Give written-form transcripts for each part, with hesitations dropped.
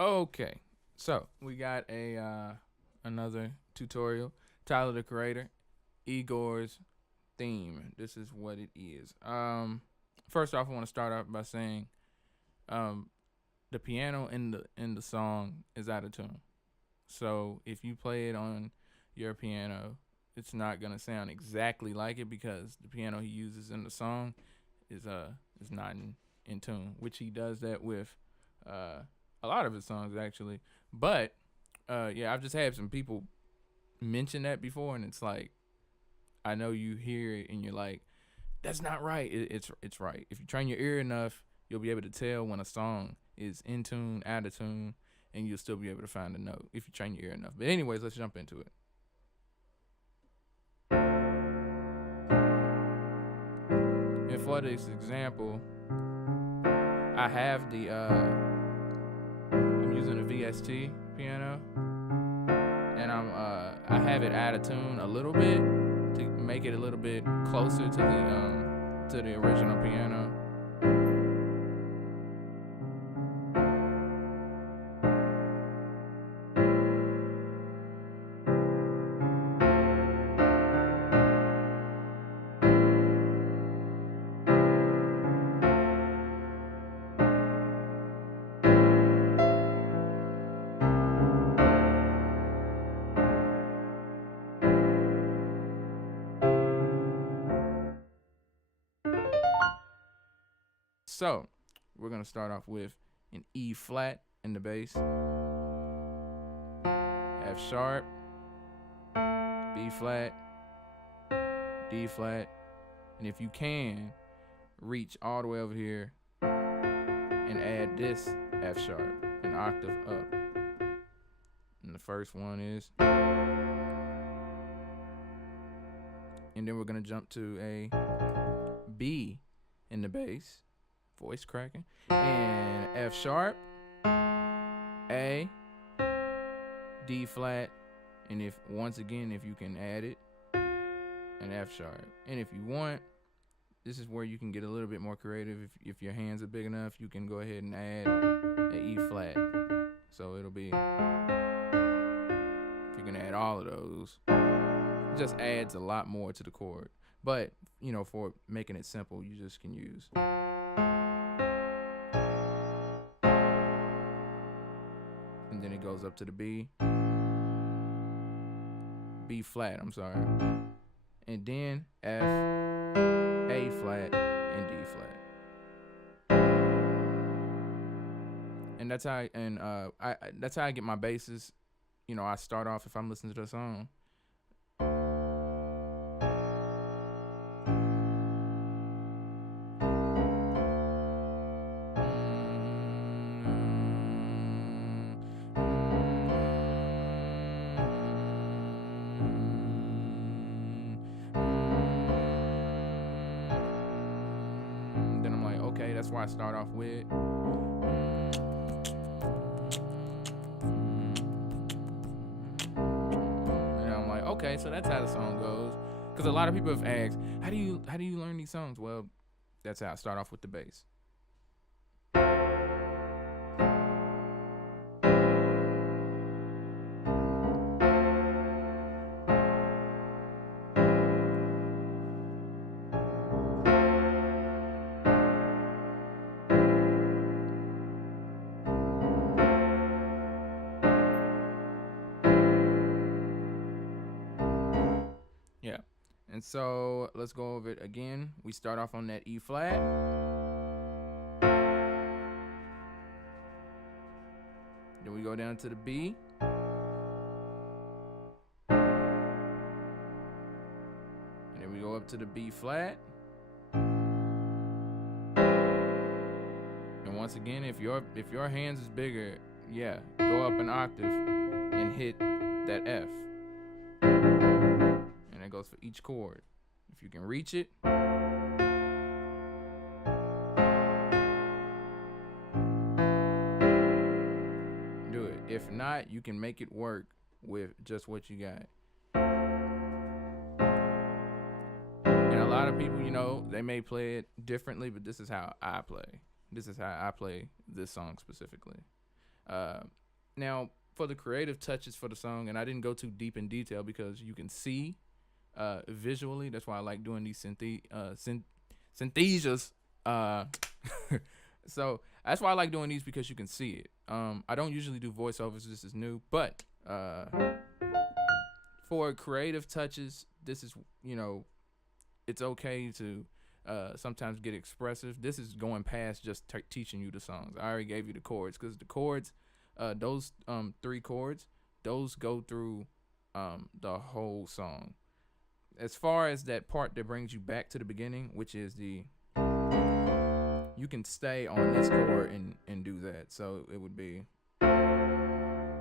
Okay, so we got a another tutorial. Tyler the Creator, Igor's theme. This is what it is. First off, I want to start off by saying, the piano in the song is out of tune. So if you play it on your piano, it's not gonna sound exactly like it because the piano he uses in the song is not in tune. Which he does that with a lot of his songs actually. But yeah, I've just had some people mention that before, and it's like I know you hear it and you're like, that's not right. It's right. If you train your ear enough, you'll be able to tell when a song is in tune, out of tune, and you'll still be able to find a note if you train your ear enough. But anyways, let's jump into it. And for this example, I have I'm using a VST piano, and I have it out of tune a little bit to make it a little bit closer to the original piano. So we're gonna start off with an E flat in the bass, F sharp, B flat, D flat, and if you can, reach all the way over here and add this F sharp, an octave up. And the first one is, and then we're gonna jump to a B in the bass, voice cracking, and F sharp, A, D flat, and if you can add it, an F sharp. And if you want, this is where you can get a little bit more creative. If your hands are big enough, you can go ahead and add an E flat. So it'll be, if you can add all of those, it just adds a lot more to the chord. But, for making it simple, you just can use. And then it goes up to the B flat, I'm sorry. And then F, A flat, and D flat. And that's how that's how I get my basses. I start off, if I'm listening to the song, then I'm like, okay, that's why I start off with. And I'm like, okay, so that's how the song goes. Because a lot of people have asked, how do you learn these songs? Well, that's how I start off with the bass. Yeah. And so let's go over it again. We start off on that E flat. Then we go down to the B. And then we go up to the B flat. And once again, if your hands is bigger, yeah, go up an octave and hit that F. And that goes for each chord. If you can reach it, do it. If not, you can make it work with just what you got. And a lot of people, they may play it differently, but this is how I play. This is how I play this song specifically. Now for the creative touches for the song, and I didn't go too deep in detail because you can see visually. That's why I like doing these synthesias. So that's why I like doing these, because you can see it. I don't usually do voiceovers. This is new, but for creative touches, this is, it's okay to sometimes get expressive. This is going past just teaching you the songs. I already gave you the chords, because the chords, those 3 chords, those go through the whole song. As far as that part that brings you back to the beginning, which is you can stay on this chord and do that. So it would be, and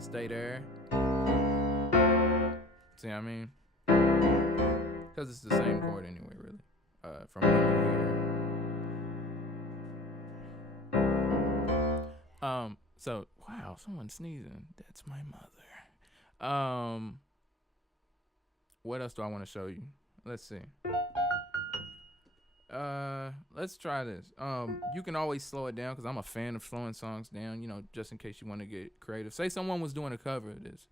stay there. See what I mean? Because it's the same chord anyway, really. From here. So wow, someone's sneezing. That's my mother. What else do I want to show you? Let's see. Let's try this. You can always slow it down, because I'm a fan of slowing songs down, just in case you want to get creative. Say someone was doing a cover of this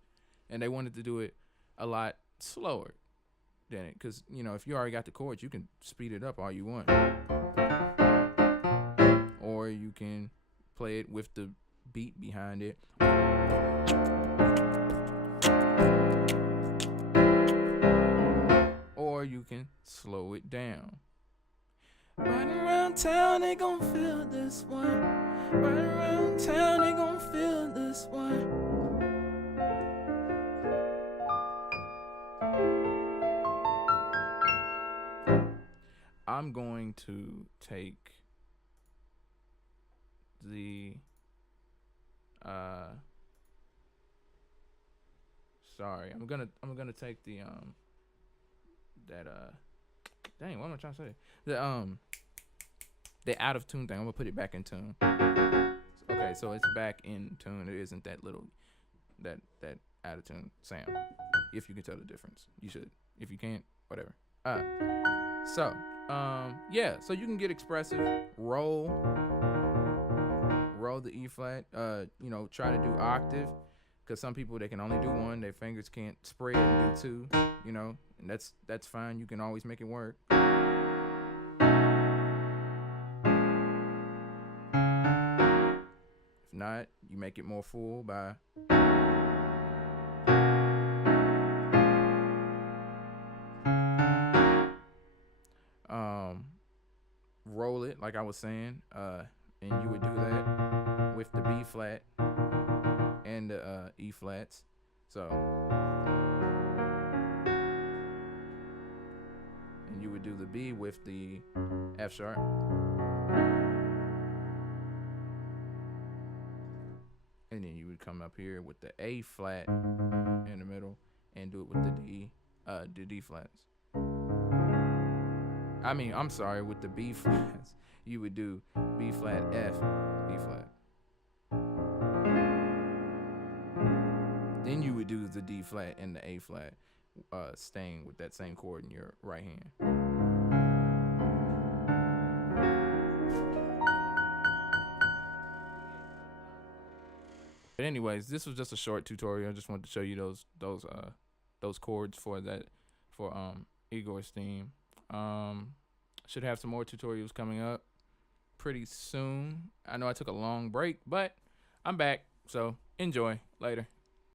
and they wanted to do it a lot slower than it, because if you already got the chords, you can speed it up all you want, or you can play it with the beat behind it, or you can slow it down. Right around town they gon' feel this one. Right around town they gon' feel this one. I'm going to take the I'm gonna take the dang, what am I trying to say? The out of tune thing. I'm gonna put it back in tune. Okay, so it's back in tune. It isn't that little that out of tune sound. If you can tell the difference, you should. If you can't, whatever. So yeah, so you can get expressive. Roll the E flat. Try to do octave, because some people, they can only do one. Their fingers can't spread and do 2. And that's fine. You can always make it work. If not, you make it more full by roll it, like I was saying, and you would do that with the B flat and the E flats. So, and you would do the B with the F sharp, and then you would come up here with the A flat in the middle and do it with the D flats. I'm sorry, with the B flats, you would do B flat, F, B flat. Then you would do the D flat and the A flat, staying with that same chord in your right hand. But anyways, this was just a short tutorial. I just wanted to show you those chords for Igor's theme. Should have some more tutorials coming up pretty soon. I know I took a long break, but I'm back, so enjoy. Later.